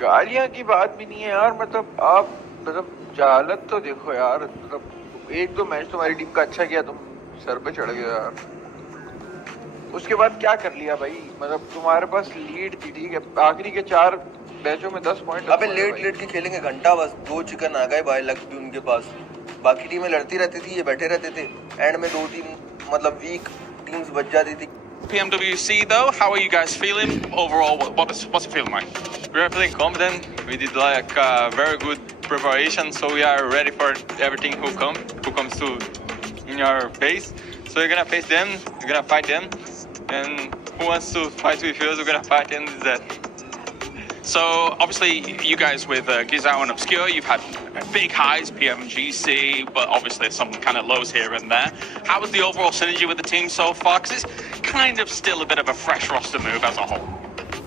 गालियाँ की बात भी नहीं है यार, मतलब आप मतलब जहालत तो देखो यार, मतलब एक दो मैच तुम्हारी टीम का अच्छा किया, तुम सर पे चढ़ गए यार। उसके बाद क्या कर लिया भाई, मतलब तुम्हारे पास लीड थी, ठीक है, आखिरी के 4 मैचों में 10 पॉइंट। अबे लेट के खेलेंगे घंटा, बस 2 चिकन आ गए भाई, लक भी उनके पास। बाकी टीमें लड़ती रहती थी, ये बैठे रहते थे। एंड में 2-3 मतलब वीक टीम्स बच जाती थी। PMWC though, how are you guys feeling overall? What's it feeling like? We are feeling confident. We did like very good preparation, so we are ready for everything who comes to in our face. So we're gonna face them, we're gonna fight them, and who wants to fight with us, we're gonna fight, and that. So obviously you guys with Gizao and Obscure, you've had big highs, PMGC, but obviously some kind of lows here and there. How was the overall synergy with the team so far? Because it's kind of still a bit of a fresh roster move as a whole.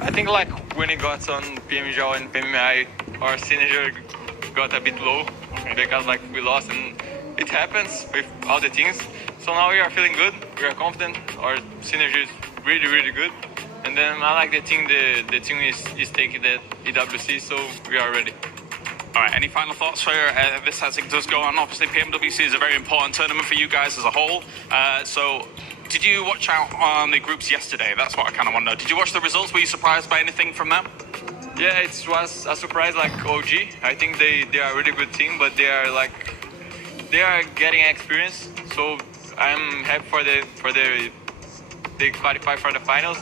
I think like when it got on PMJ and PMI, our synergy got a bit low because like we lost, and it happens with all the teams. So now we are feeling good, we are confident, our synergy is really good. And then I like the team is taking the EWC, so we are ready. All right, any final thoughts for this as it does go on? Obviously, PMWC is a very important tournament for you guys as a whole. So, did you watch out on the groups yesterday? That's what I kind of want to know. Did you watch the results? Were you surprised by anything from them? Yeah, it was a surprise like OG. I think they are a really good team, but they are getting experience. So I'm happy for they qualify for the finals.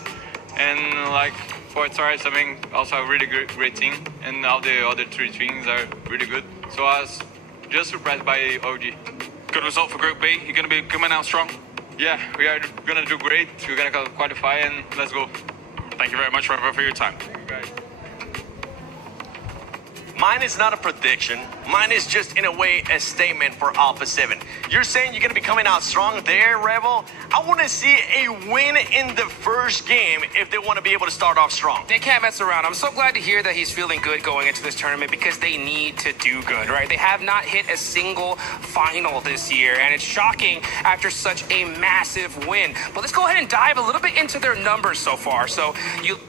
And like for Taurus, I mean, also a really great team, and all the other 3 teams are really good. So I was just surprised by OG. Good result for Group B. You're going to be coming out strong? Yeah, we are gonna do great. We're gonna qualify, and let's go. Thank you very much, Trevor, for your time. Thank you, guys. Mine is not a prediction. Mine is just, in a way, a statement for Alpha 7. You're saying you're going to be coming out strong there, Rebel? I want to see a win in the first game if they want to be able to start off strong. They can't mess around. I'm so glad to hear that he's feeling good going into this tournament because they need to do good, right? They have not hit a single final this year, and it's shocking after such a massive win. But let's go ahead and dive a little bit into their numbers so far. So you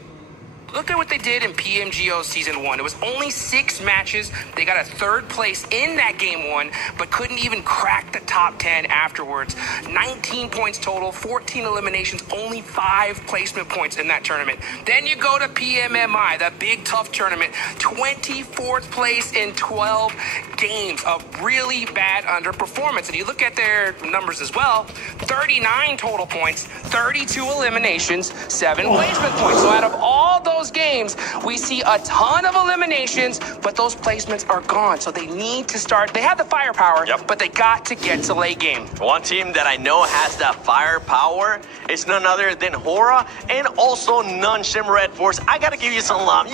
look at what they did in PMGO Season 1. It was only 6 matches. They got a 3rd place in that Game 1, but couldn't even crack the top 10 afterwards. 19 points total, 14 eliminations, only 5 placement points in that tournament. Then you go to PMMI, that big, tough tournament. 24th place in 12 games. A really bad underperformance. And you look at their numbers as well, 39 total points, 32 eliminations, 7 placement points. So out of all those games, we see a ton of eliminations, but those placements are gone. So they need to start. They have the firepower, but they got to get to late game. One team that I know has that firepower is none other than Hora and also Nunshim Red Force. I gotta give you some love.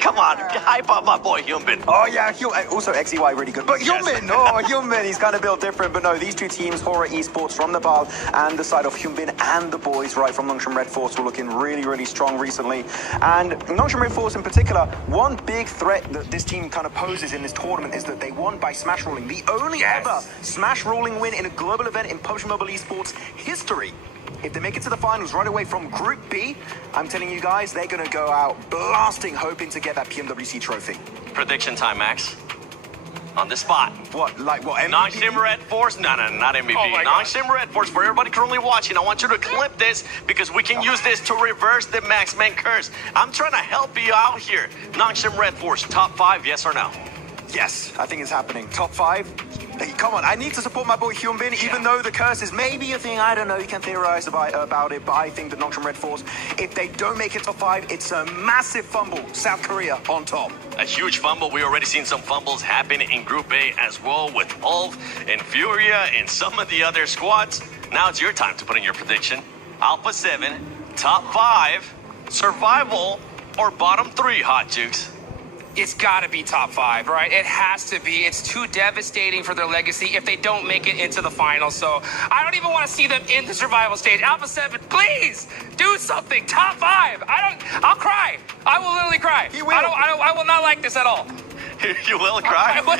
Come on, hype up my boy Hyunbin. Oh yeah, also XEY really good. But Hyunbin, Hyunbin, he's kind of built different. But no, these 2 teams, Hora Esports from Nepal and the side of Hyunbin and the boys, right, from Nunshim Red Force, were looking really strong recently. And Nunshim Red Force in particular, one big threat that this team kind of poses in this tournament is that they won by smash rolling. The only ever smash rolling win in a global event in PUBG Mobile Esports history. If they make it to the finals right away from Group B, I'm telling you guys, they're going to go out blasting, hoping to get that PMWC trophy. Prediction time, Max. On the spot. What, like what, MVP? Non-Sim Red Force? No, not MVP. Oh Non-Sim Red Force, for everybody currently watching, I want you to clip this because we can use this to reverse the Max-Man curse. I'm trying to help you out here. Non-Sim Red Force, top 5, yes or no? Yes, I think it's happening. Top 5? Hey, come on, I need to support my boy Hyunbin, even though the curse is maybe a thing, I don't know, you can theorize about it, but I think the Nongshim Red Force, if they don't make it top 5, it's a massive fumble. South Korea on top. A huge fumble. We already seen some fumbles happen in Group A as well with Ulf and Furia and some of the other squads. Now it's your time to put in your prediction. Alpha 7, top 5, survival, or bottom 3, Hot Jukes? It's got to be top 5, right? It has to be. It's too devastating for their legacy if they don't make it into the finals. So I don't even want to see them in the survival stage. Alpha 7, please do something. Top 5. I'll cry. I will literally cry. You will. I will not like this at all. You will cry? I will.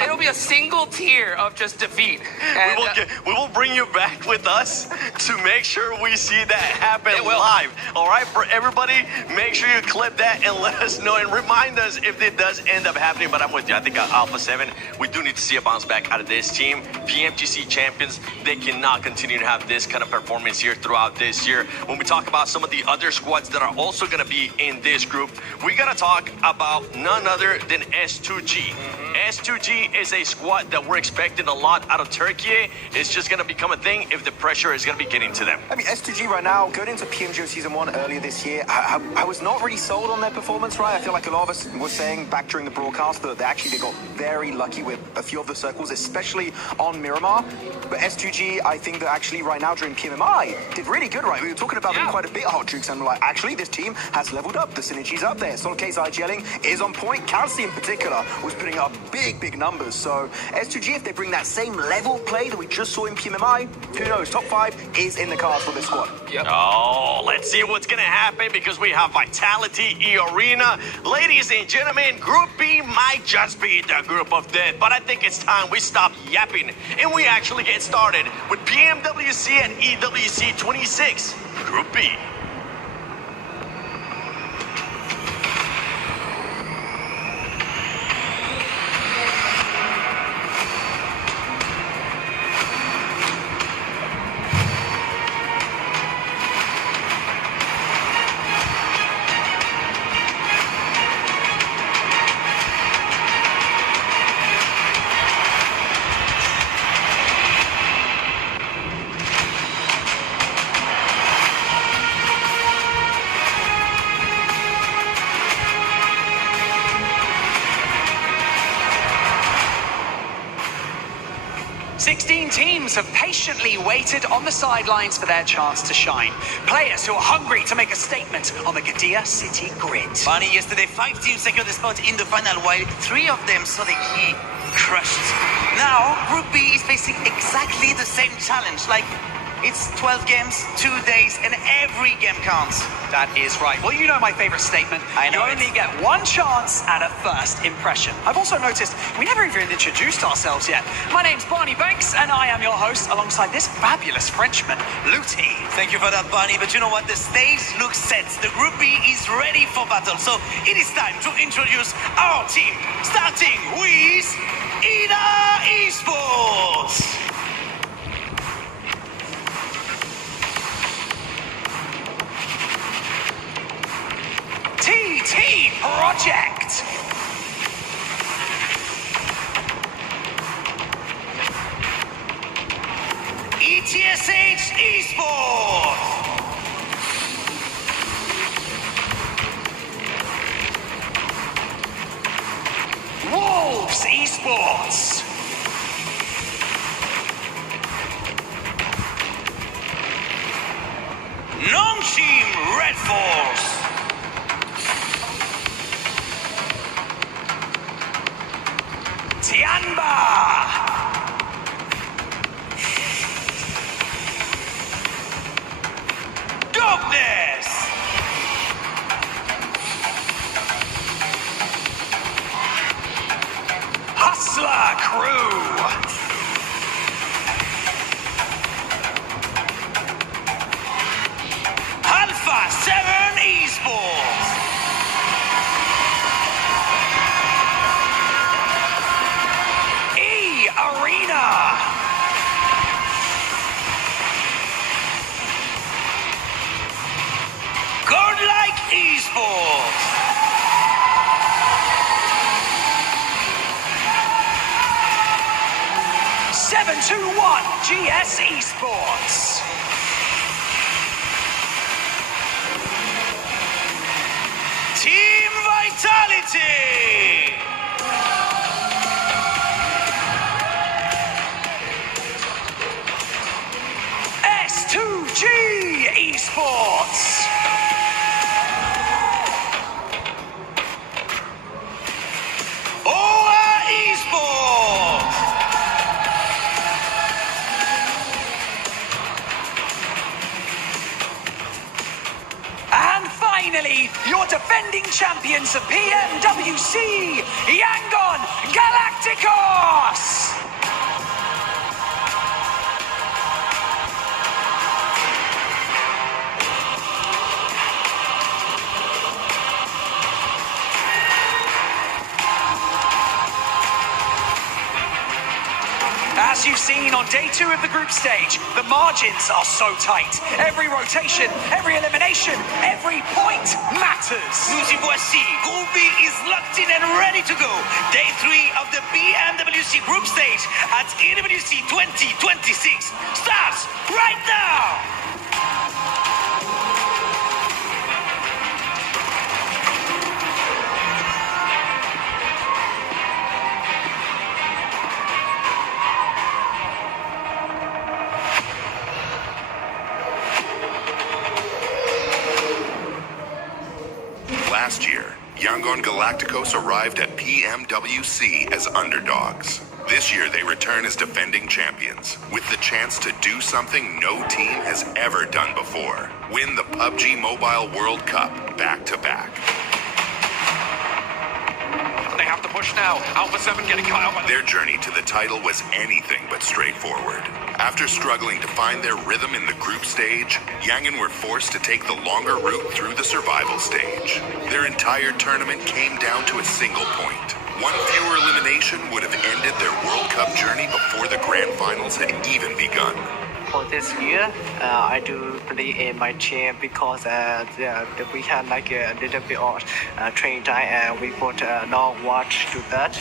it'll be a single tier of just defeat. And, We will bring you back with us to make sure we see that happen live. All right, for everybody, make sure you clip that and let us know and remind us if it does end up happening. But I'm with you. I think Alpha 7, we do need to see a bounce back out of this team. PMGC champions, they cannot continue to have this kind of performance here throughout this year. When we talk about some of the other squads that are also going to be in this group, we got to talk about none other than S2G. S2G is a squad that we're expecting a lot out of Turkey. It's just going to become a thing if the pressure is going to be getting to them. I mean, S2G right now, going into PMGO Season 1 earlier this year, I was not really sold on their performance, right? I feel like a lot of us were saying back during the broadcast that they got very lucky with a few of the circles, especially on Miramar. But S2G, I think that actually right now during PMMI did really good, right? We were talking about them quite a bit, Hot Jukes, and we're like, actually, this team has leveled up. The synergy's up there. Solid K's IGLing is on point. Calci in particular was putting up big numbers. So S2G, if they bring that same level play that we just saw in PMMI, who knows? Top 5 is in the cards for this squad. Oh, let's see what's going to happen because we have Vitality, E-Arena. Ladies and gentlemen, Group B might just be the group of death, but I think it's time we stop yapping and we actually get started with PMWC and EWC 26, Group B. Teams have patiently waited on the sidelines for their chance to shine. Players who are hungry to make a statement on the Gadia City grid. Funny, yesterday 5 teams secured the spot in the final while 3 of them saw the key crushed. Now, Group B is facing exactly the same challenge. Like, it's 12 games, 2 days, and every game counts. That is right. Well, you know my favorite statement. I know you only get one chance at a first impression. I've also noticed we never even introduced ourselves yet. My name's Barney Banks, and I am your host alongside this fabulous Frenchman, Luti. Thank you for that, Barney. But you know what? The stage looks set. The Group B is ready for battle. So it is time to introduce our team, starting with ESPORTS. TT Project. ETSH Esports. Wolves Esports. Non-Team Red Force. Tianba. Darkness. Hustler Crew. Alpha 7 Esports. E-Arena. Godlike Esports. (721) GS Esports. Team Vitality. S2G Esports. OA Esports. And finally, your defending champions of PMWC, Yangon Galacticos! As you've seen on day 2 of the group stage, the margins are so tight. Every rotation, every elimination, every point matters. EWC, Group B is locked in and ready to go. Day 3 of the PMWC group stage at EWC 2026 starts right now. Last year, Yangon Galacticos arrived at PMWC as underdogs. This year, they return as defending champions, with the chance to do something no team has ever done before. Win the PUBG Mobile World Cup back-to-back. They have to push now. Alpha 7 getting caught out. Their journey to the title was anything but straightforward. After struggling to find their rhythm in the group stage, Yangon were forced to take the longer route through the survival stage. Their entire tournament came down to a single point. One fewer elimination would have ended their World Cup journey before the grand finals had even begun. For this year, I do believe in my team because we had like a little bit of training time and we put no watch to that.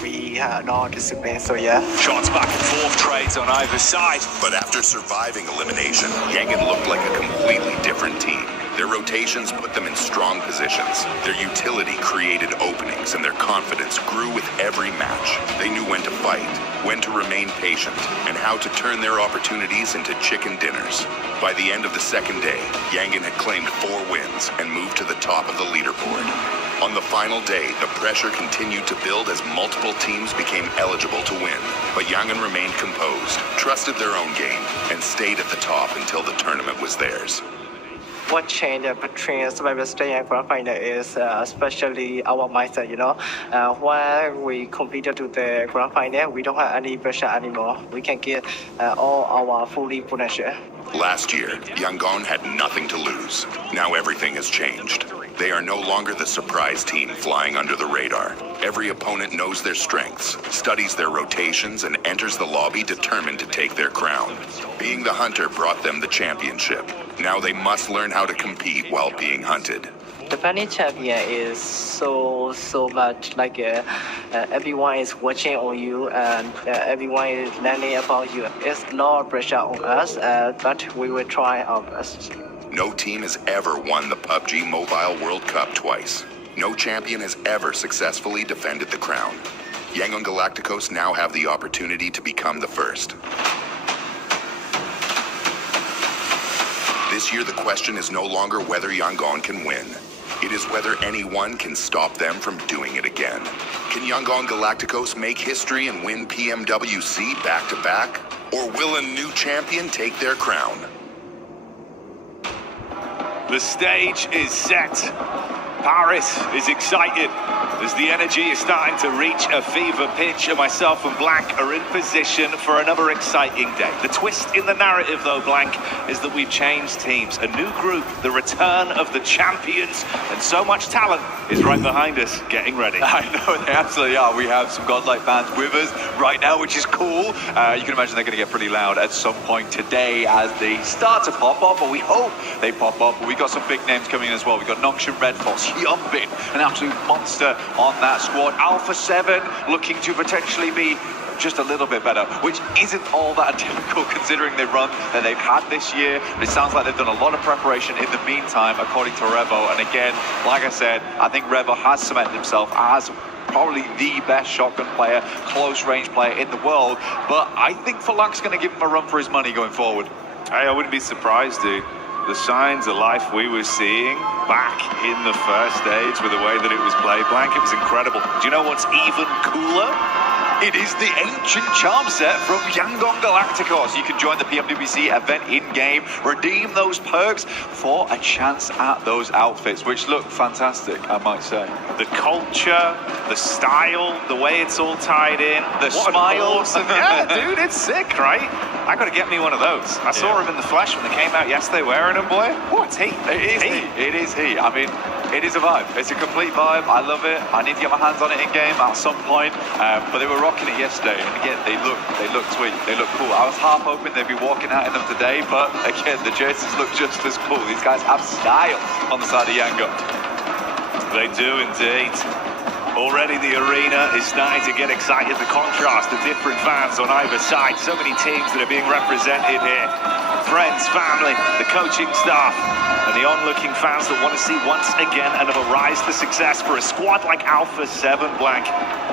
We had no discipline, so yeah. Shots back and forth, trades on either side. But after surviving elimination, Yangon looked like a completely different team. Their rotations put them in strong positions. Their utility created openings and their confidence grew with every match. They knew when to fight, when to remain patient, and how to turn their opportunities into chicken dinners. By the end of the second day, Yangon had claimed 4 wins and moved to the top of the leaderboard. On the final day, the pressure continued to build as multiple teams became eligible to win. But Yangon remained composed, trusted their own game, and stayed at the top until the tournament was theirs. What changed between survival stage and grand final is especially our mindset, you know. When we competed to the grand final, we don't have any pressure anymore. We can get all our fully potential. Last year, Yangon had nothing to lose. Now everything has changed. They are no longer the surprise team flying under the radar. Every opponent knows their strengths, studies their rotations, and enters the lobby determined to take their crown. Being the hunter brought them the championship. Now they must learn how to compete while being hunted. Defending champion is so much like everyone is watching on you and everyone is learning about you. It's no pressure on us, but we will try our best. No team has ever won the PUBG Mobile World Cup twice. No champion has ever successfully defended the crown. Yangon Galacticos now have the opportunity to become the first. This year, the question is no longer whether Yangon can win. It is whether anyone can stop them from doing it again. Can Yangon Galacticos make history and win PMWC back-to-back? Or will a new champion take their crown? The stage is set. Paris is excited as the energy is starting to reach a fever pitch, and myself and Blank are in position for another exciting day. The twist in the narrative, though, Blank, is that we've changed teams. A new group, the return of the champions, and so much talent is right behind us, getting ready. I know, they absolutely are. We have some godlike fans with us right now, which is cool. You can imagine they're going to get pretty loud at some point today as they start to pop up, or we hope they pop up. But we've got some big names coming in as well. We've got Nongshan Red Force, Hyunbin, an absolute monster on that squad. Alpha 7 looking to potentially be just a little bit better, which isn't all that difficult considering the run that they've had this year. But it sounds like they've done a lot of preparation in the meantime, according to Revo. And again, like I said, I think Revo has cemented himself as probably the best shotgun player, close range player in the world. But I think Falak's going to give him a run for his money going forward. Hey, I wouldn't be surprised, dude. The signs of life we were seeing back in the first stage with the way that it was played, Blank, it was incredible. Do you know what's even cooler? It is the ancient charm set from Yangon Galacticos. You can join the PMWC event in-game, redeem those perks for a chance at those outfits, which look fantastic, I might say. The culture, the style, the way it's all tied in, the smiles. Yeah, dude, it's sick, right? I got to get me one of those. I saw him in the flesh when they came out yesterday wearing them, boy. Oh, it's heat. It is he. I mean, It is a vibe. It's a complete vibe. I love it. I need to get my hands on it in game at some point. But they were rocking it yesterday, and again, they look sweet. They look cool. I was half hoping they'd be walking out in them today, but again, the jerseys look just as cool. These guys have style on the side of Yangon. They do indeed. Already the arena is starting to get excited. The contrast of different fans on either side. So many teams that are being represented here. Friends, family, the coaching staff, and the onlooking fans that want to see once again another rise to success for a squad like Alpha 7 Blank.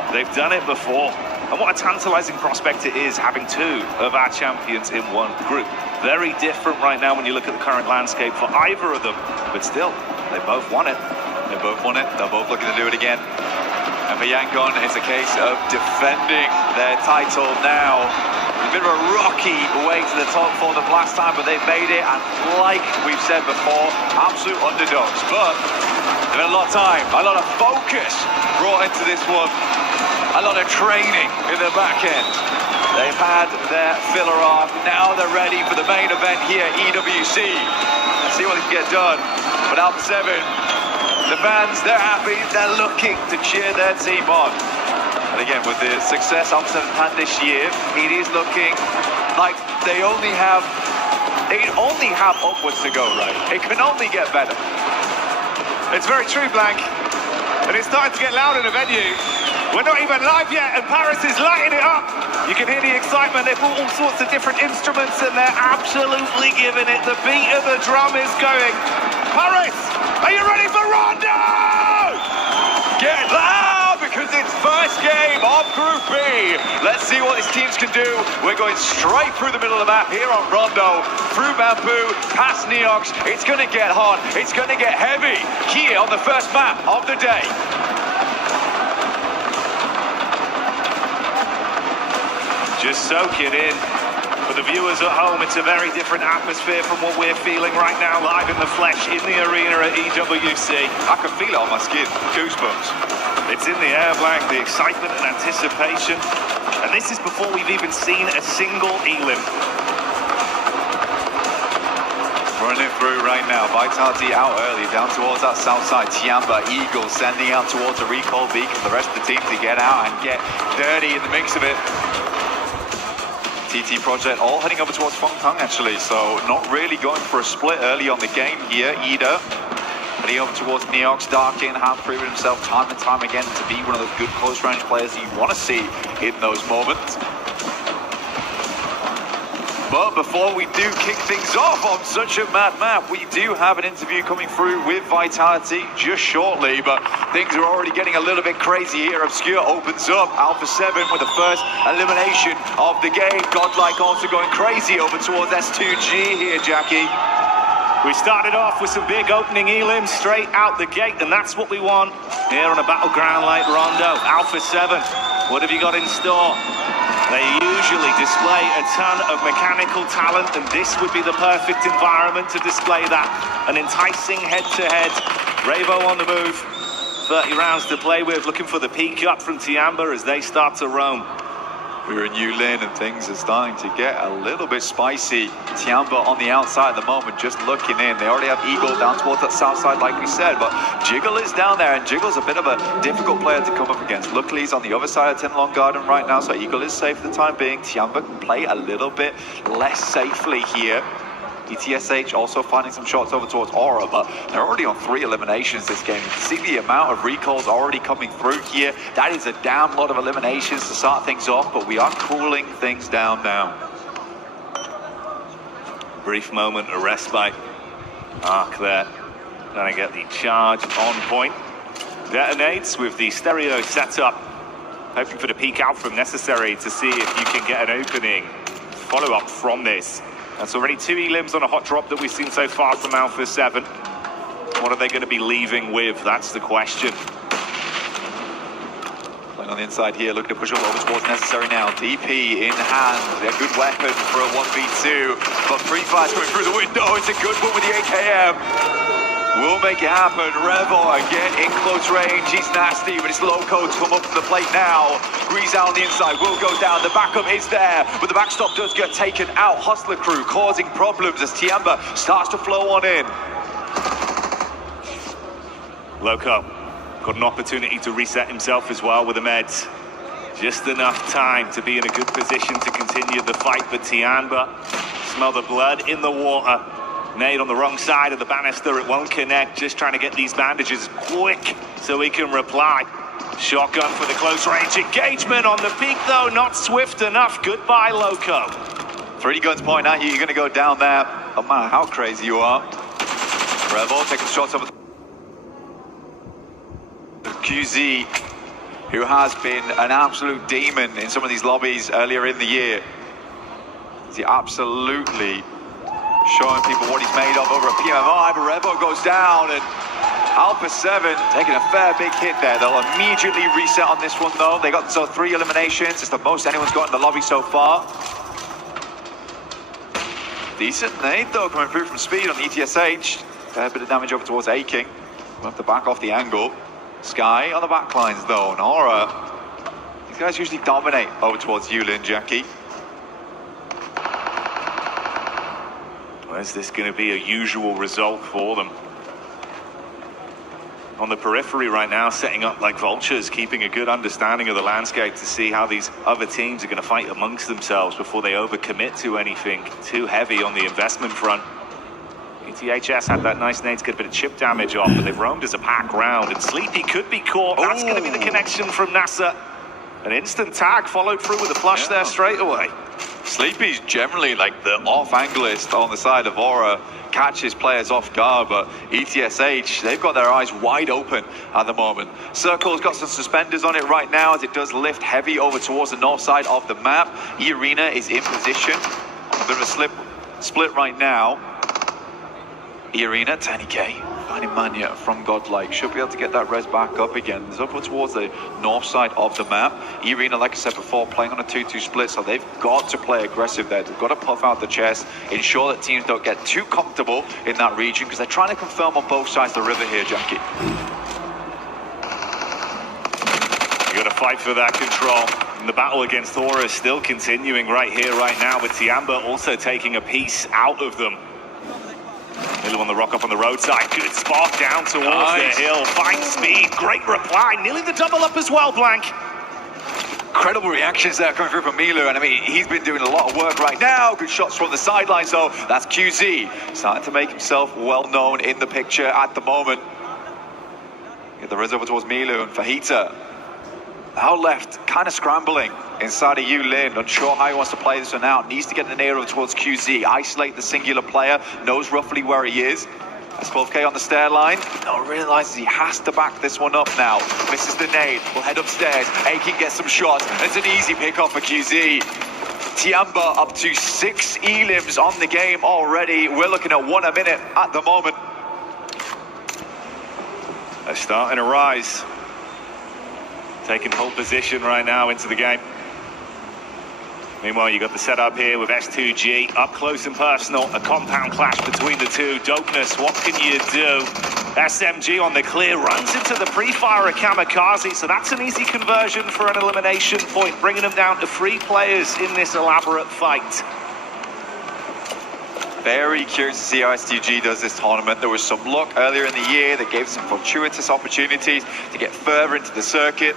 They've done it before. And what a tantalizing prospect it is having two of our champions in one group. Very different right now when you look at the current landscape for either of them. But still, they both won it. They both won it. They're both looking to do it again. And for Yangon, it's a case of defending their title now. A bit of a rocky way to the top for them last time, but they've made it. And like we've said before, absolute underdogs. But they've had a lot of time, a lot of focus brought into this one. A lot of training in the back end. They've had their filler arc. Now they're ready for the main event here, EWC. Let's see what they can get done. But Alpha 7, the fans, they're happy. They're looking to cheer their team on. And again, with the success Alpha 7 had this year, it is looking like they only have upwards to go, right? It can only get better. It's very true, Blank. And it's starting to get loud in the venue. We're not even live yet, and Paris is lighting it up. You can hear the excitement. They've brought all sorts of different instruments, and they're absolutely giving it. The beat of the drum is going. Paris, are you ready for Rondo? Get loud, because it's first game of Group B. Let's see what these teams can do. We're going straight through the middle of the map here on Rondo, through Bamboo, past Neox. It's going to get hot. It's going to get heavy here on the first map of the day. Just soak it in. For the viewers at home, it's a very different atmosphere from what we're feeling right now, live in the flesh, in the arena at EWC. I can feel it on my skin. Goosebumps. It's in the air, Blank, the excitement and anticipation. And this is before we've even seen a single Elim. Running through right now. Vitality out early, down towards that south side. Tiamba, Eagle sending out towards a recall beacon for the rest of the team to get out and get dirty in the mix of it. TT Project all heading over towards Fengtang actually, so not really going for a split early on the game here either. Heading over towards Neox, Darkin, have proven himself time and time again to be one of those good close range players that you want to see in those moments. But before we do kick things off on such a mad map, we do have an interview coming through with Vitality just shortly, but things are already getting a little bit crazy here. Obscure opens up, Alpha 7 with the first elimination of the game. Godlike also going crazy over towards S2G here, Jackie. We started off with some big opening elims straight out the gate, and that's what we want here on a battleground like Rondo. Alpha 7, what have you got in store? They usually display a ton of mechanical talent, and this would be the perfect environment to display that. An enticing head-to-head. Ravo on the move. 30 rounds to play with, looking for the peak up from Tiamba as they start to roam. We're in New Lin and things are starting to get a little bit spicy. Tiamba on the outside at the moment, just looking in. They already have Eagle down towards that south side, like we said, but Jiggle is down there, and Jiggle's a bit of a difficult player to come up against. Luckily, he's on the other side of Tinlong Garden right now, so Eagle is safe for the time being. Tiamba can play a little bit less safely here. ETSH also finding some shots over towards Aura, but they're already on 3 eliminations this game. You can see the amount of recalls already coming through here. That is a damn lot of eliminations to start things off, but we are cooling things down now. Brief moment of respite. Arc there. Trying to get the charge on point. Detonates with the stereo setup. Hoping for the peek out from necessary to see if you can get an opening. Follow up from this. That's already 2 elims on a hot drop that we've seen so far from Alpha 7. What are they going to be leaving with? That's the question. Playing on the inside here, looking to push up over towards necessary now. DP in hand, a good weapon for a 1v2. But Free Fire's coming through the window. It's a good one with the AKM. Will make it happen. Revo again in close range. He's nasty, but it's Loco to come up to the plate now. Grease out on the inside, will go down. The backup is there, but the backstop does get taken out. Hustler crew causing problems as Tiamba starts to flow on in. Loco got an opportunity to reset himself as well with the meds. Just enough time to be in a good position to continue the fight, but Tiamba, smell the blood in the water. Nade on the wrong side of the banister, it won't connect. Just trying to get these bandages quick so he can reply. Shotgun for the close range engagement on the peak though, not swift enough. Goodbye, Loco. 3 guns pointing at you, you're going to go down there. No matter how crazy you are. Rebel taking shots over QZ, who has been an absolute demon in some of these lobbies earlier in the year. He absolutely showing people what he's made of over at PMWC. But Revo goes down, and Alpha 7 taking a fair big hit there. They'll immediately reset on this one though. They got themselves 3 eliminations. It's the most anyone's got in the lobby so far. Decent nade though coming through from speed on ETSH. Fair bit of damage over towards Aking. We'll have to back off the angle. Sky on the back lines though, and Aura. These guys usually dominate over towards Yulin, Jackie. Well, is this going to be a usual result for them? On the periphery right now, setting up like vultures, keeping a good understanding of the landscape to see how these other teams are going to fight amongst themselves before they overcommit to anything too heavy on the investment front. ETHS had that nice nade to get a bit of chip damage off, but they've roamed as a pack round, and Sleepy could be caught. That's going to be the connection from NASA. An instant tag followed through with a flush there straight away. Sleepy's generally like the off-anglist on the side of Aura, catches players off guard, but ETSH, they've got their eyes wide open at the moment. Circle's got some suspenders on it right now as it does lift heavy over towards the north side of the map. E-Arena is in position. A bit of a split right now. E-Arena, 10k, finding Mania from Godlike. Should be able to get that res back up again. It's up towards the north side of the map. E-Arena, like I said before, playing on a 2-2 split, so they've got to play aggressive there. They've got to puff out the chest, ensure that teams don't get too comfortable in that region, because they're trying to confirm on both sides of the river here, Jackie. You got to fight for that control. And the battle against Thora is still continuing right here, right now, with Tiamba also taking a piece out of them. Middle on the rock up on the roadside. Good spot down towards the hill. Fine speed. Great reply. Nearly the double up as well, Blank. Incredible reactions there coming through from Milu, and I mean, he's been doing a lot of work right now. Good shots from the sidelines, though. That's QZ starting to make himself well known in the picture at the moment. Get the res over towards Milu and Fajita. Now left, kind of scrambling inside of Yulin, unsure how he wants to play this one out. Needs to get an air over towards QZ, isolate the singular player, knows roughly where he is. That's 12k on the stair line. Now realizes he has to back this one up now. Misses the nade, will head upstairs. Akin gets some shots. It's an easy pick off for QZ. Tiamba up to 6 elims on the game already. We're looking at 1 a minute at the moment. They're starting to rise. Taking pole position right now into the game. Meanwhile, you got the setup here with S2G up close and personal. A compound clash between the two. Dopeness, what can you do? SMG on the clear, runs into the pre-fire of Kamikaze, so that's an easy conversion for an elimination point, bringing them down to 3 players in this elaborate fight. Very curious to see how S2G does this tournament. There was some luck earlier in the year that gave some fortuitous opportunities to get further into the circuit.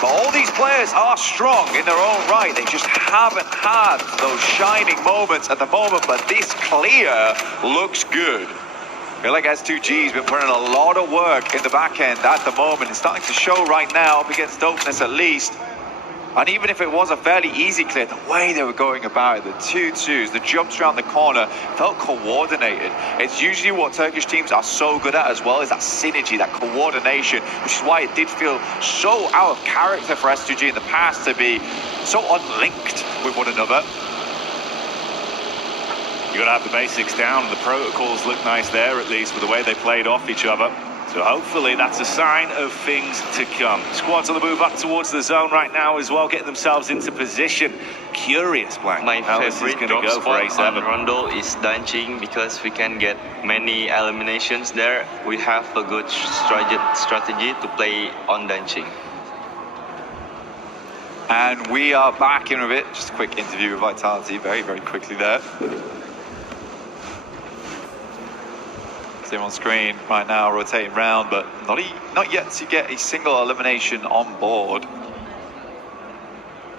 But all these players are strong in their own right. They just haven't had those shining moments at the moment, but this clear looks good. I feel like S2G's been putting a lot of work in the back end at the moment. It's starting to show right now up against Dopeness at least. And even if it was a fairly easy clear, the way they were going about it, the 2-2s, the jumps around the corner, felt coordinated. It's usually what Turkish teams are so good at as well, is that synergy, that coordination, which is why it did feel so out of character for S2G in the past to be so unlinked with one another. You gotta have the basics down, and the protocols look nice there, at least, with the way they played off each other. So hopefully that's a sign of things to come. Squads on the move up towards the zone right now as well, getting themselves into position. Curious, Blank, my how this is going to go for A7 A7. Rondo is Danching, because we can get many eliminations there. We have a good strategy to play on Danching. And we are back in with it. Just a quick interview with Vitality, very, very quickly there. See him on screen right now, rotating round, but not yet to get a single elimination on board.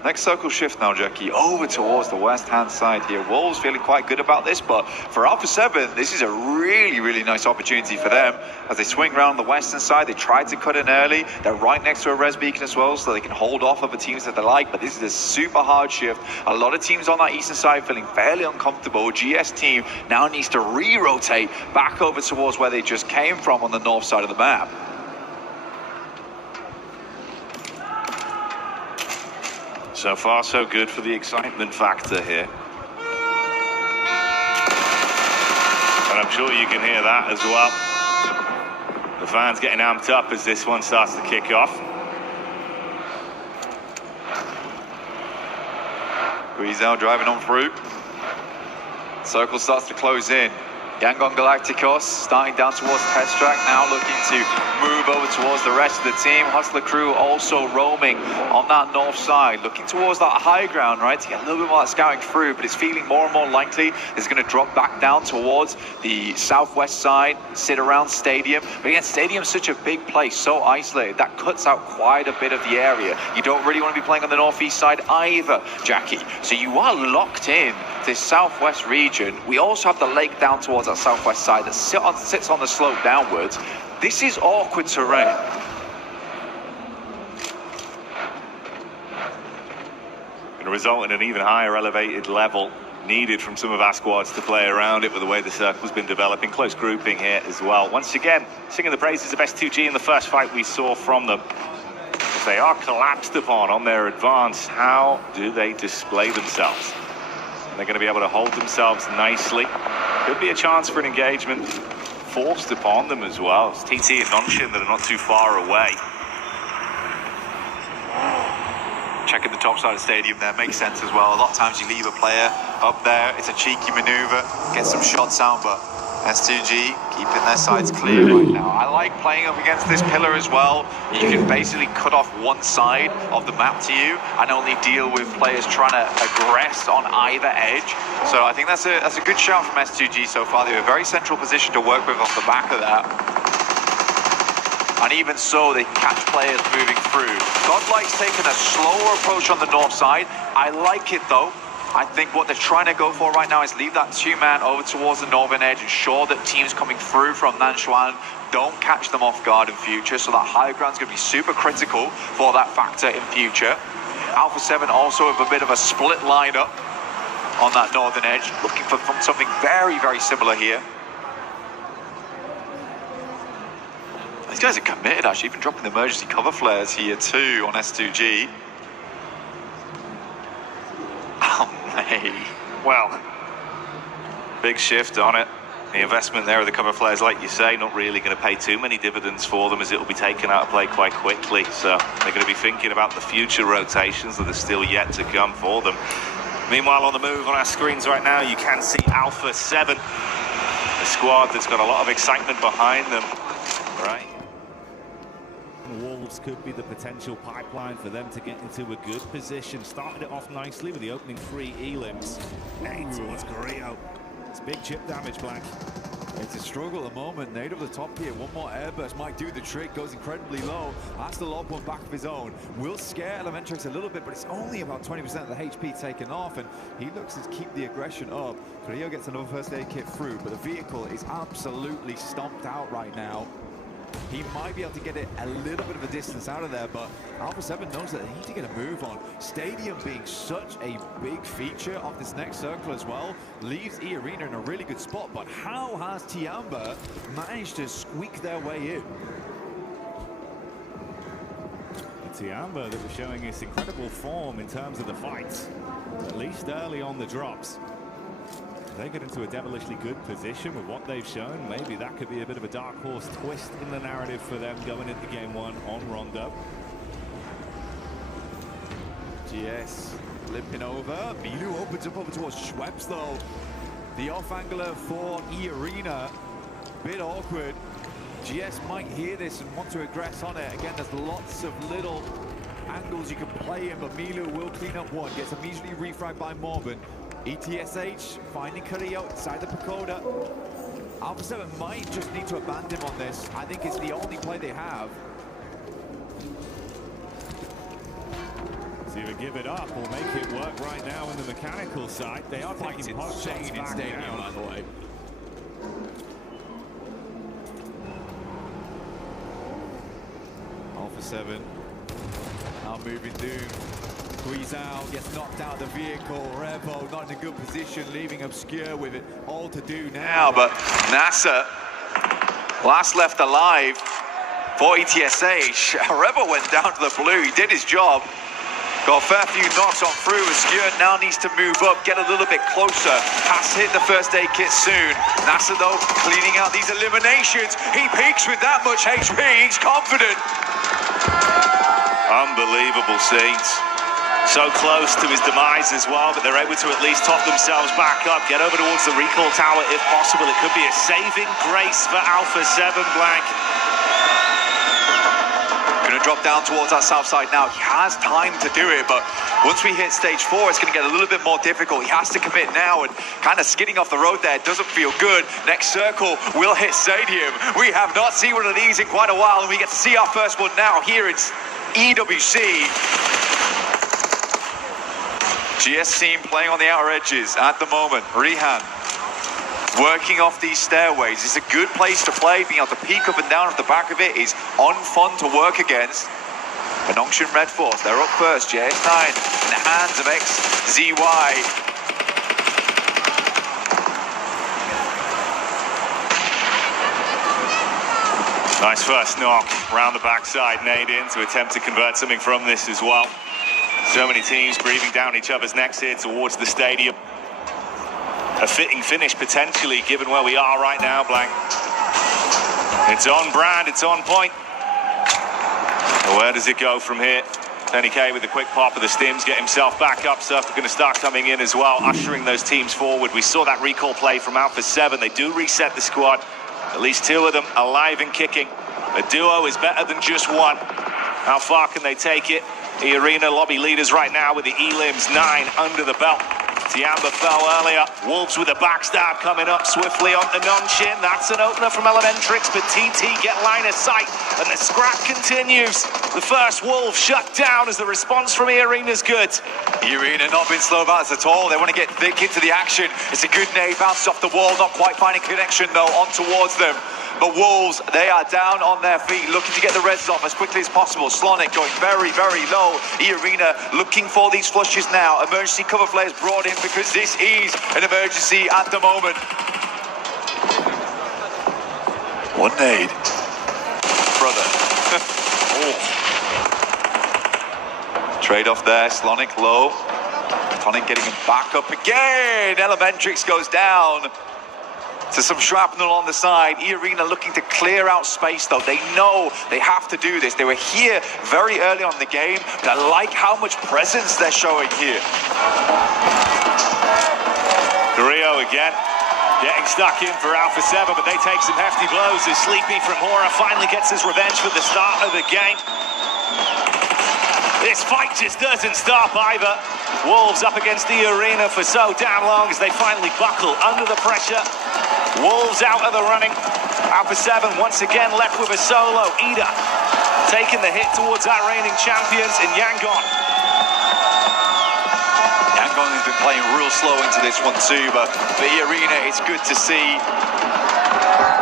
Next circle shift now, Jackie, over towards the west-hand side here. Wolves feeling quite good about this, but for Alpha 7, this is a really, really nice opportunity for them. As they swing around the western side, they tried to cut in early. They're right next to a res beacon as well, so they can hold off other teams that they like, but this is a super hard shift. A lot of teams on that eastern side feeling fairly uncomfortable. GS team now needs to re-rotate back over towards where they just came from on the north side of the map. So far, so good for the excitement factor here. And I'm sure you can hear that as well. The fans getting amped up as this one starts to kick off. Guizhou driving on through. Circle starts to close in. Yangon Galacticos starting down towards the test track, now looking to move over towards the rest of the team. Hustler crew also roaming on that north side, looking towards that high ground, right, to get a little bit more scouting through, but it's feeling more and more likely it's going to drop back down towards the southwest side, sit around Stadium. But again, Stadium's such a big place, so isolated, that cuts out quite a bit of the area. You don't really want to be playing on the northeast side either, Jackie. So you are locked in to this southwest region. We also have the lake down towards that southwest side that sits on the slope downwards. This is awkward terrain. Going to result in an even higher elevated level needed from some of our squads to play around it with the way the circle's been developing. Close grouping here as well. Once again, singing the praises of S2G in the first fight we saw from them. As they are collapsed upon on their advance, how do they display themselves? They're going to be able to hold themselves nicely. Could be a chance for an engagement forced upon them as well. It's TT and Nonshin that are not too far away. Checking the top side of the stadium there makes sense as well. A lot of times you leave a player up there, it's a cheeky maneuver, get some shots out, but S2G keeping their sides clear right now. I like playing up against this pillar as well. You can basically cut off one side of the map to you and only deal with players trying to aggress on either edge. So I think that's a good shout from S2G so far. They have a very central position to work with off the back of that. And even so, they catch players moving through. Godlike's taking a slower approach on the north side. I like it though. I think what they're trying to go for right now is leave that two-man over towards the northern edge, ensure that teams coming through from Nanshuan don't catch them off guard in future, so that high ground's going to be super critical for that factor in future. Alpha 7 also with a bit of a split lineup on that northern edge, looking for something very, very similar here. These guys are committed, actually, even dropping the emergency cover flares here too on S2G. Oh, mate. Well, big shift on it. The investment there of the cover flares, like you say, not really going to pay too many dividends for them as it will be taken out of play quite quickly. So they're going to be thinking about the future rotations that are still yet to come for them. Meanwhile, on the move on our screens right now, you can see Alpha 7, a squad that's got a lot of excitement behind them. Right. Wolves could be the potential pipeline for them to get into a good position. Started it off nicely with the opening 3 elims. Nate towards Carrillo. It's big chip damage, Black. It's a struggle at the moment. Nate up the top here. One more airburst might do the trick. Goes incredibly low. Has to lob one back of his own. Will scare Elementrix a little bit, but it's only about 20% of the HP taken off, and he looks to keep the aggression up. Carrillo gets another first aid kit through, but the vehicle is absolutely stomped out right now. He might be able to get it a little bit of a distance out of there, but Alpha 7 knows that they need to get a move on. Stadium being such a big feature of this next circle as well, leaves E-Arena in a really good spot, but how has Tiamba managed to squeak their way in? Tiamba that was showing its incredible form in terms of the fights, at least early on the drops. They get into a devilishly good position with what they've shown. Maybe that could be a bit of a dark horse twist in the narrative for them going into game 1 on Rondo. GS limping over. Milu opens up over towards Schweppes though. The off-angler for E-Arena. Bit awkward. GS might hear this and want to aggress on it. Again, there's lots of little angles you can play in, but Milu will clean up one. Gets immediately refragged by Morban. ETSH finding Carrillo inside the Pagoda. Alpha 7 might just need to abandon him on this. I think it's the only play they have. So either give it up or make it work right now in the mechanical side. They are taking pot shots back down, by the way. Alpha 7 now moving Doom. Squeeze out, gets knocked out of the vehicle. Revo not in a good position, leaving Obscure with it all to do now. But NASA, last left alive for ETSH. Revo went down to the blue, he did his job. Got a fair few knocks on through. Obscure now needs to move up, get a little bit closer. Has to hit the first aid kit soon. NASA though, cleaning out these eliminations. He peaks with that much HP, he's confident. Unbelievable scenes. So close to his demise as well, but they're able to at least top themselves back up, get over towards the recall tower if possible. It could be a saving grace for Alpha 7, Blank. Gonna drop down towards our south side now. He has time to do it, but once we hit stage 4, it's gonna get a little bit more difficult. He has to commit now, and kind of skidding off the road there doesn't feel good. Next circle will hit Stadium. We have not seen one of these in quite a while, and we get to see our first one now here. It's EWC. GS team playing on the outer edges at the moment. Rehan working off these stairways. It's a good place to play. Being able to peek up and down at the back of it is fun to work against. Nongshim Red Force, they're up first. JS9 in the hands of XZY. Nice first knock round the backside, nade in to attempt to convert something from this as well. So many teams breathing down each other's necks here towards the stadium. A fitting finish potentially, given where we are right now, Blank. It's on brand, it's on point. Well, where does it go from here? Penny K with a quick pop of the stims, get himself back up. Surf are going to start coming in as well, ushering those teams forward. We saw that recall play from Alpha 7. They do reset the squad. At least 2 of them alive and kicking. A duo is better than just one. How far can they take it? The arena lobby leaders right now with the Elims 9 under the belt. Tiamba fell earlier. Wolves with a backstab coming up swiftly onto Nongshim. That's an opener from Elementrix, but TT get line of sight, and the scrap continues. The first Wolves shut down as the response from E-Arena's good. E-Arena not been slow about it at all. They want to get thick into the action. It's a good nade, bounce off the wall, not quite finding connection though, on towards them. But Wolves, they are down on their feet, looking to get the reds off as quickly as possible. Slonic going very, very low. E-Arena looking for these flushes now. Emergency cover flares brought in because this is an emergency at the moment. One nade. Brother. Trade off there, Slonic low. Tonic getting him back up again. Elementrix goes down. To some shrapnel on the side. E-Arena looking to clear out space though. They know they have to do this. They were here very early on in the game, but I like how much presence they're showing here. Carrillo again, getting stuck in for Alpha 7, but they take some hefty blows as Sleepy from Hora finally gets his revenge for the start of the game. This fight just doesn't stop either. Wolves up against E-Arena for so damn long as they finally buckle under the pressure. Wolves out of the running. Alpha 7 once again left with a solo. Ida taking the hit towards our reigning champions in Yangon. Yangon has been playing real slow into this one too, but for E-Arena, it's good to see.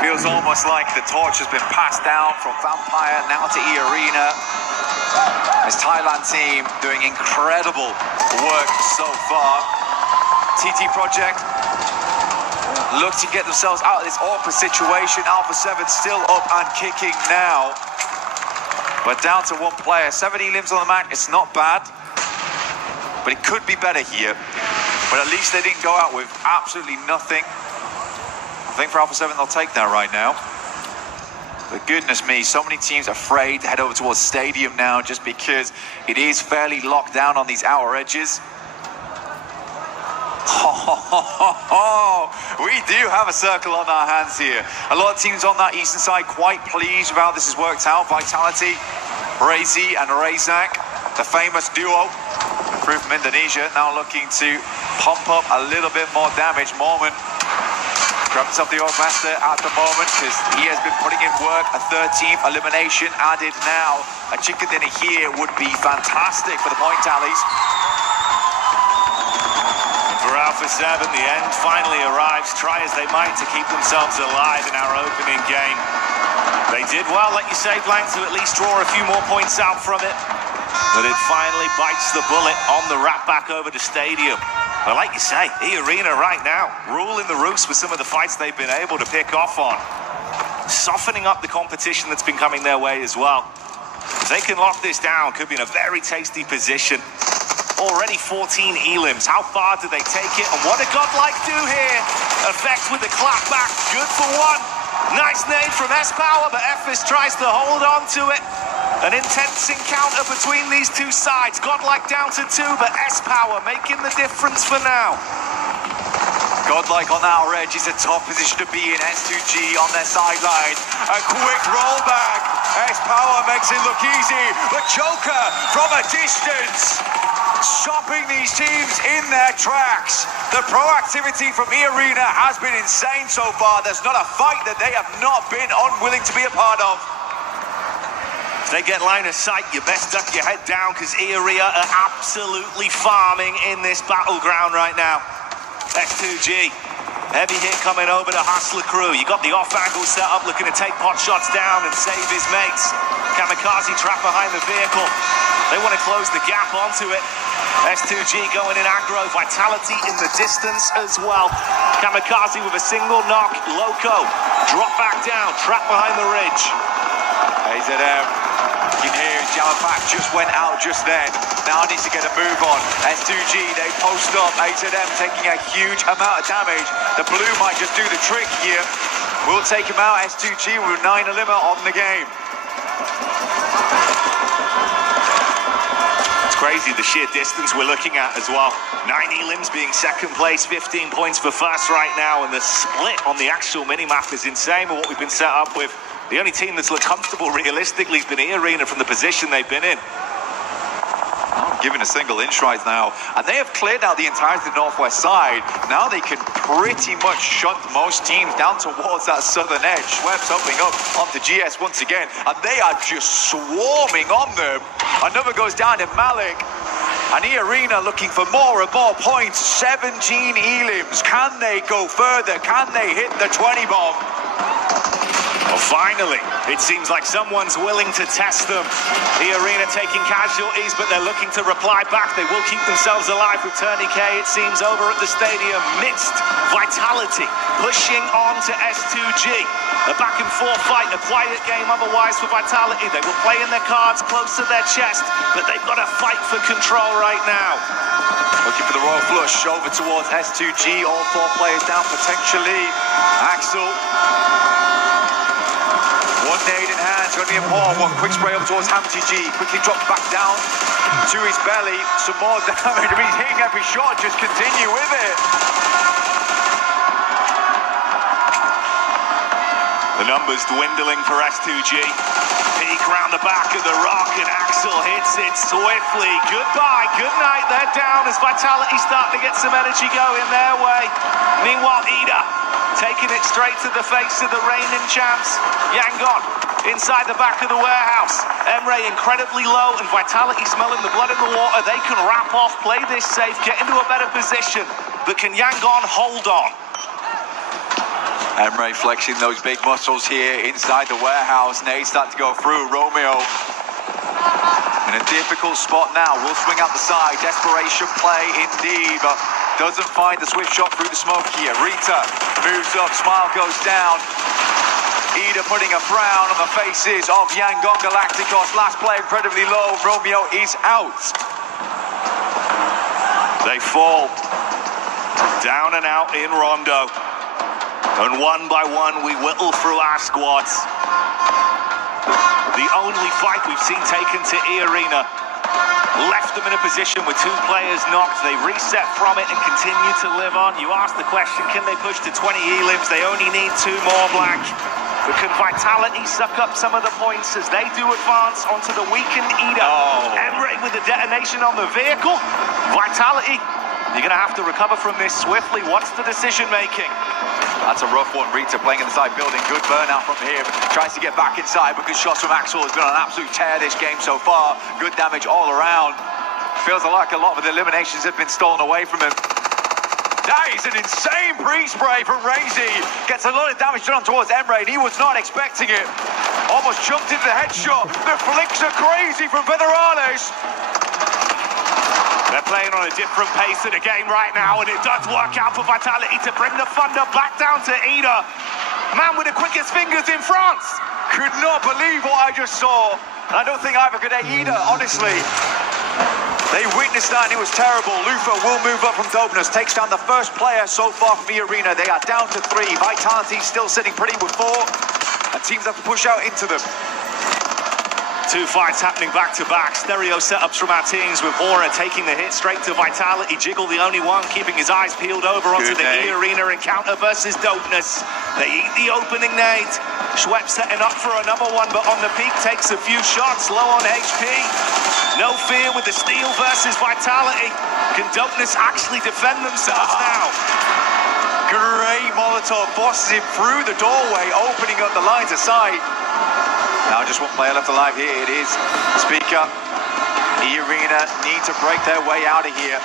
Feels almost like the torch has been passed down from Vampire now to E-Arena. This Thailand team doing incredible work so far. TT Project look to get themselves out of this awkward situation. Alpha 7 still up and kicking now. But down to one player. 70 limbs on the mat, it's not bad. But it could be better here. But at least they didn't go out with absolutely nothing. I think for Alpha 7 they'll take that right now. But goodness me, so many teams afraid to head over towards Stadium now just because it is fairly locked down on these outer edges. We do have a circle on our hands here. A lot of teams on that eastern side quite pleased with how this has worked out. Vitality, Razy and Razak, the famous duo, approved from Indonesia, now looking to pump up a little bit more damage. Moment Grab himself the old master at the moment because he has been putting in work. A 13th elimination added now. A chicken dinner here would be fantastic for the point tallies. For Alpha 7, the end finally arrives. Try as they might to keep themselves alive in our opening game. They did well, like you say, Blank, to at least draw a few more points out from it. But it finally bites the bullet on the wrap back over to Stadium. But like you say, E-Arena right now, ruling the roost with some of the fights they've been able to pick off on. Softening up the competition that's been coming their way as well. If they can lock this down, could be in a very tasty position. Already 14 elims. How far do they take it? And what did Godlike do here? Effect with the clap back. Good for one. Nice nade from S-Power, but Ephes tries to hold on to it. An intense encounter between these two sides. Godlike down to 2, but S-Power making the difference for now. Godlike on our edge is a top position to be in. S2G on their sideline. A quick rollback. S-Power makes it look easy, but Joker from a distance, stopping these teams in their tracks. The proactivity from E-Arena has been insane so far. There's not a fight that they have not been unwilling to be a part of. If they get line of sight, you best duck your head down because E-Arena are absolutely farming in this battleground right now. S2G, heavy hit coming over to Hustler Crew. You got the off angle set up, looking to take pot shots down and save his mates. Kamikaze trapped behind the vehicle. They want to close the gap onto it. S2G going in aggro, Vitality in the distance as well. Kamikaze with a single knock, Loco, drop back down, trapped behind the ridge. AZM, you can hear his jammer pack just went out just then. Now needs to get a move on. S2G, they post up. AZM taking a huge amount of damage. The blue might just do the trick here. We'll take him out. S2G with 9 limit on the game. Crazy the sheer distance we're looking at as well. 9 elims being second place, 15 points for first right now, and the split on the actual minimap is insane with what we've been set up with. The only team that's looked comfortable realistically has been E-Arena from the position they've been in. Not giving a single inch right now, and they have cleared out the entirety of the northwest side. Now they can pretty much shunt most teams down towards that southern edge. Swept opening up onto GS once again, and they are just swarming on them. Another goes down in Malik, and E-Arena looking for more and more points. 17 elims. Can they go further? Can they hit the 20 bomb? Well, finally, it seems like someone's willing to test them. E-Arena taking casualties, but they're looking to reply back. They will keep themselves alive with Tourniquet, it seems, over at the stadium. Midst Vitality pushing on to S2G. A back and forth fight, a quiet game otherwise for Vitality. They were playing their cards close to their chest, but they've got to fight for control right now. Looking for the royal flush over towards S2G. All 4 players down potentially. Axel. One nade in hand, going to be important. One quick spray up towards Hamty G. Quickly drops back down to his belly. Some more damage. I mean, he's hitting every shot. Just continue with it. The numbers dwindling for S2G. Peek round the back of the rock, and Axel hits it swiftly. Goodbye, good night. They're down as Vitality starting to get some energy going their way. Meanwhile, Ida taking it straight to the face of the reigning champs. Yangon inside the back of the warehouse. Emre incredibly low, and Vitality smelling the blood in the water. They can wrap off, play this safe, get into a better position. But can Yangon hold on? Emre flexing those big muscles here inside the warehouse. Nade starting to go through. Romeo in a difficult spot now. Will swing out the side. Desperation play indeed, but doesn't find the swift shot through the smoke here. Rita moves up. Smile goes down. Ida putting a frown on the faces of Yangon Galacticos. Last play incredibly low. Romeo is out. They fall down and out in Rondo. And one by one, we whittle through our squads. The only fight we've seen taken to E-Arena left them in a position with 2 players knocked. They reset from it and continue to live on. You asked the question, can they push to 20 elims? They only need 2 more, Black. But can Vitality suck up some of the points as they do advance onto the weakened Ida? Emre with the detonation on the vehicle. Vitality, you're going to have to recover from this swiftly. What's the decision making? That's a rough one. Rita playing inside building. Good burnout from him. Tries to get back inside, but good shots from Axel. Has been on an absolute tear this game so far. Good damage all around. Feels like a lot of the eliminations have been stolen away from him. That is an insane pre-spray from Razy. Gets a lot of damage done towards Emre, and he was not expecting it. Almost jumped into the headshot. The flicks are crazy from Federales. They're playing on a different pace of the game right now, and it does work out for Vitality to bring the thunder back down to Ida. Man with the quickest fingers in France. Could not believe what I just saw. And I don't think either could Ida, honestly. They witnessed that and it was terrible. Lufa will move up from Dopeness, takes down the first player so far from the arena. They are down to 3. Vitality still sitting pretty with 4. And teams have to push out into them. 2 fights happening back-to-back. Stereo setups from our teams with Aura taking the hit straight to Vitality. Jiggle the only one keeping his eyes peeled over onto the E-Arena encounter versus Dopeness. They eat the opening nade. Schwepp setting up for another one, but on the peak takes a few shots, low on HP. No fear with the steal versus Vitality. Can Dopeness actually defend themselves now? Great Molotov, forces him through the doorway, opening up the lines of sight. Now just one player left alive here, it is Speaker. E-Arena need to break their way out of here.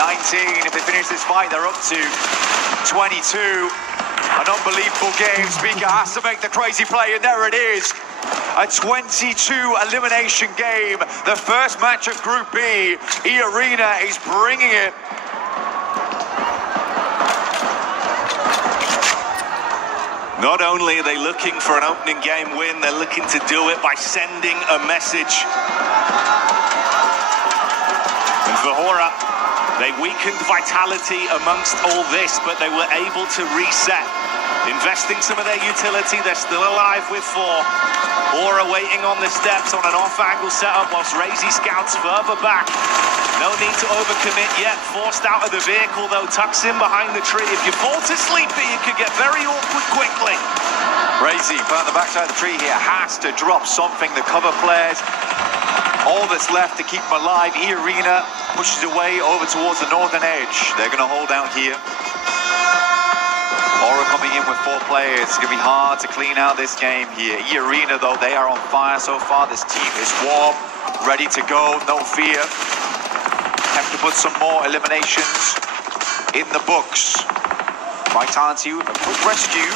19, if they finish this fight, they're up to 22. An unbelievable game. Speaker has to make the crazy play, and there it is. A 22 elimination game. The first match of Group B. E-Arena is bringing it. Not only are they looking for an opening game win, they're looking to do it by sending a message. And for Hora, they weakened Vitality amongst all this, but they were able to reset. Investing some of their utility, they're still alive with 4. Aura waiting on the steps on an off-angle setup whilst Razy scouts further back. No need to overcommit yet. Forced out of the vehicle though, tucks in behind the tree. If you fall to sleepy, it could get very awkward quickly. Razy, put on the backside of the tree here, has to drop something. The cover flares. All that's left to keep them alive. E-Arena pushes away over towards the northern edge. They're going to hold out here. Aura coming in with 4 players. It's going to be hard to clean out this game here. E-Arena, though, they are on fire so far. This team is warm, ready to go, no fear. Have to put some more eliminations in the books. Vitality with a quick rescue.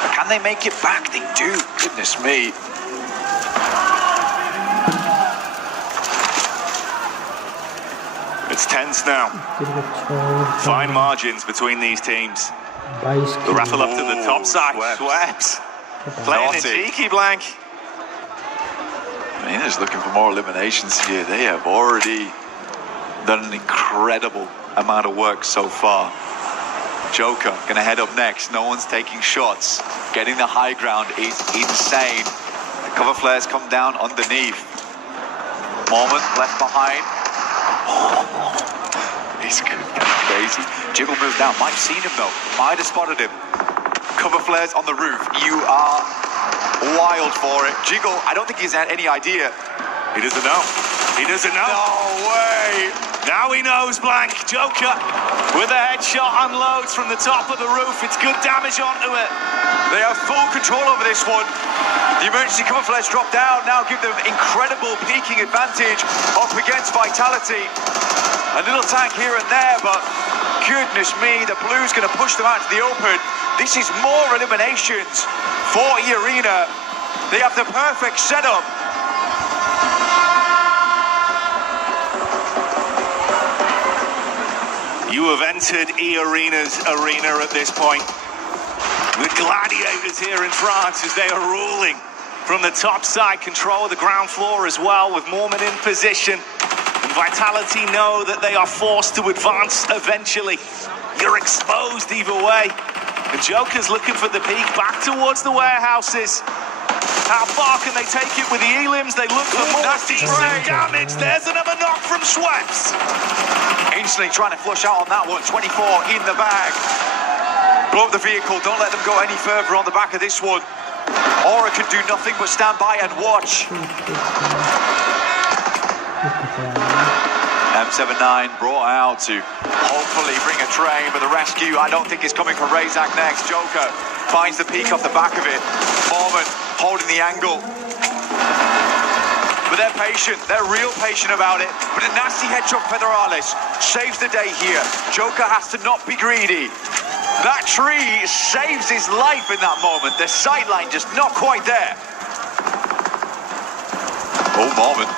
But can they make it back? They do. Goodness me. It's tense now. Fine margins between these teams. The raffle up to the top side. Schweppes. Playing it cheeky, Blank. I mean, just looking for more eliminations here. They have already done an incredible amount of work so far. Joker gonna head up next. No one's taking shots. Getting the high ground is insane. The cover flares come down underneath. Moment left behind. He's crazy. Jiggle moves down. Might have seen him though. Might have spotted him. Cover flares on the roof. You are wild for it. Jiggle, I don't think he's had any idea. He doesn't know. He doesn't know. No way. Now he knows, Blank. Joker with a headshot unloads from the top of the roof. It's good damage onto it. They have full control over this one. The emergency cover flares drop down. Now give them incredible peaking advantage up against Vitality. A little tank here and there, but goodness me, the Blues going to push them out to the open. This is more eliminations for E-Arena. They have the perfect setup. You have entered E-Arena's arena at this point. The gladiators here in France as they are ruling from the top side, control of the ground floor as well with Mormon in position. And Vitality know that they are forced to advance eventually. You're exposed either way. The Joker's looking for the peak back towards the warehouses. How far can they take it with the elims? They look for more decent damage. There's another knock from Schweppes. Instantly trying to flush out on that one. 24 in the bag. Blow up the vehicle. Don't let them go any further on the back of this one. Aura can do nothing but stand by and watch. M79 brought out to hopefully bring a train, but the rescue I don't think is coming from Razak next. Joker finds the peak off the back of it. Mormon holding the angle. But they're patient, they're real patient about it. But a nasty headshot Federales saves the day here. Joker has to not be greedy. That tree saves his life in that moment. The sightline just not quite there. Oh, Mormon.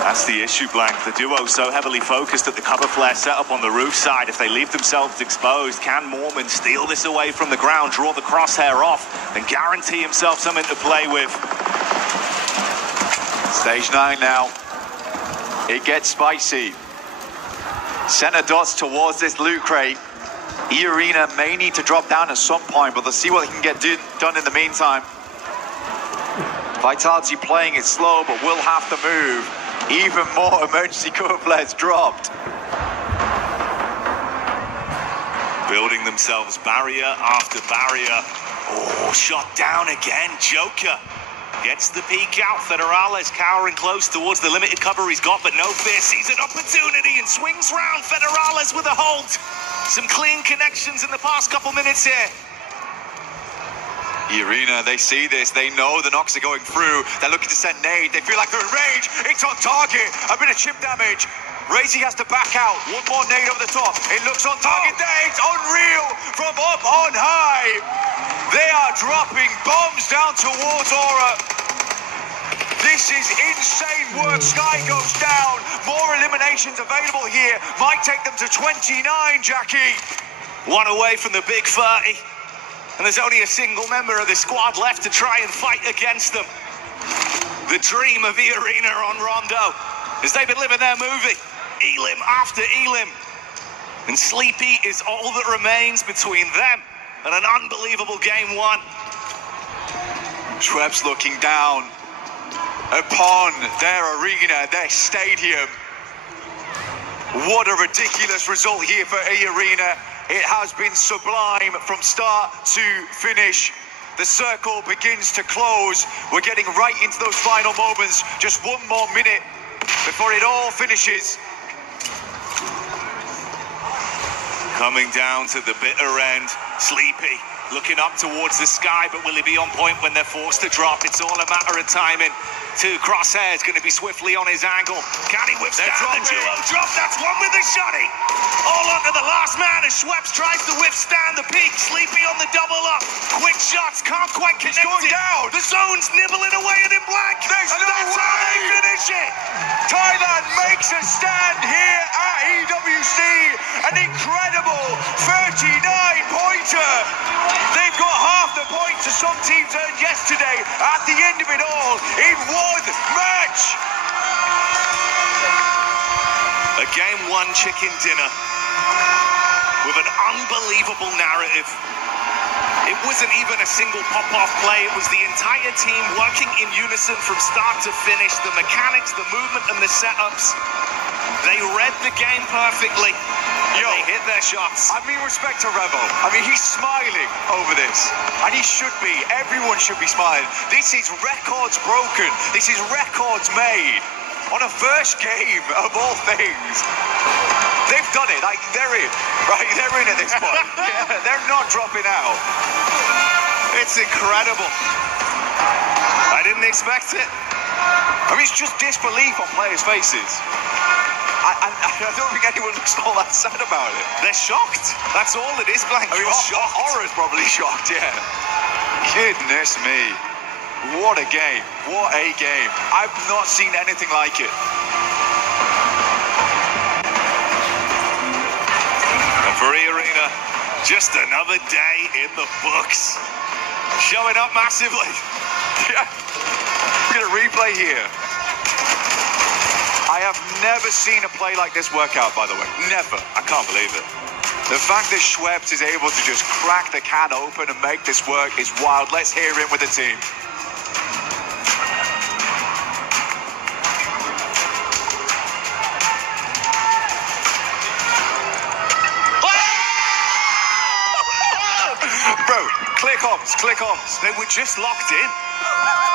That's the issue, Blank. The duo so heavily focused at the cover flare setup on the roof side. If they leave themselves exposed, can Mormon steal this away from the ground, draw the crosshair off, and guarantee himself something to play with? Stage 9 now. It gets spicy. Center dots towards this loot crate. E-Arena may need to drop down at some point, but let's see what they can get done in the meantime. Vitality playing it slow, but will have to move. Even more emergency cover flares dropped. Building themselves barrier after barrier. Oh, shot down again. Joker gets the peek out. Federales cowering close towards the limited cover he's got, but no fear. Sees an opportunity and swings round. Federales with a hold. Some clean connections in the past couple minutes here. E-Arena, they see this, they know the knocks are going through, they're looking to send nade, they feel like they're in range, it's on target, a bit of chip damage. Razy has to back out, one more nade over the top, it looks on target there, it's unreal from up on high. They are dropping bombs down towards Aura. This is insane work. Sky goes down, more eliminations available here, might take them to 29, Jackie. One away from the big 30. And there's only a single member of the squad left to try and fight against them. The dream of E-Arena on Rondo, as they've been living their movie, Elim after Elim. And Sleepy is all that remains between them and an unbelievable game one. Schweppes looking down upon their arena, their stadium. What a ridiculous result here for E-Arena. It has been sublime from start to finish. The circle begins to close. We're getting right into those final moments. Just one more minute before it all finishes. Coming down to the bitter end, Sleepy looking up towards the sky, but will he be on point when they're forced to drop? It's all a matter of timing. Two crosshairs going to be swiftly on his angle. Can he withstand the duo drop? That's one with the shotty. All under the last man as Schweppes tries to withstand the peak. Sleepy on the double up. Quick shots, can't quite connect. He's going down. The zone's nibbling away at him, Blank. That's how they finish it. Thailand makes a stand here at EWC. An incredible 39-pointer. They've got half the points as some teams earned yesterday at the end of it all in one match. A game one chicken dinner with an unbelievable narrative. It wasn't even a single pop-off play. It was the entire team working in unison from start to finish. The mechanics, the movement, and the setups. They read the game perfectly. They hit their shots. I mean, respect to Revo. I mean, he's smiling over this. And he should be. Everyone should be smiling. This is records broken. This is records made. On a first game of all things. They've done it. Like, they're in. Right? They're in at this point. Yeah, they're not dropping out. It's incredible. I didn't expect it. I mean, it's just disbelief on players' faces. I don't think anyone looks all that sad about it. They're shocked. That's all it is, Blank. I mean, Aura's probably shocked, yeah. Goodness me. What a game. What a game. I've not seen anything like it. And for E-Arena, just another day in the books. Showing up massively. Yeah. We're going to replay here. I have never seen a play like this work out, by the way. Never. I can't believe it. The fact that Schweppes is able to just crack the can open and make this work is wild. Let's hear him with the team. Bro, click ons. They were just locked in.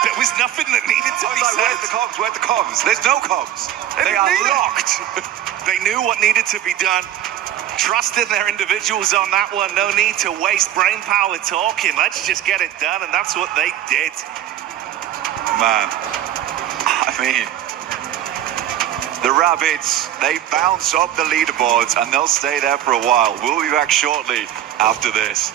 There was nothing that needed to be where's the comms? Where's the comms? There's no comms. They are locked. They knew what needed to be done. Trusted their individuals on that one. No need to waste brain power talking. Let's just get it done, and that's what they did. Man, I mean, the Rabbits, they bounce up the leaderboards and they'll stay there for a while. We'll be back shortly after this.